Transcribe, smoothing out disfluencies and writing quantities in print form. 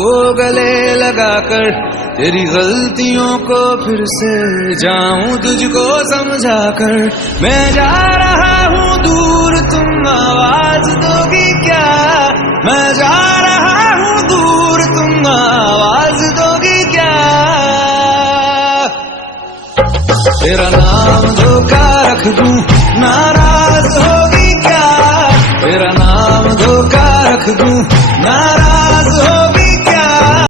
वो गले लगाकर तेरी गलतियों को फिर से जाऊं तुझको समझाकर। मैं जा रहा हूँ दूर, तुम आवाज दोगी क्या? मैं जा रहा हूँ दूर, तुम आवाज दोगी क्या? तेरा नाम धोखा रख दूं, नारा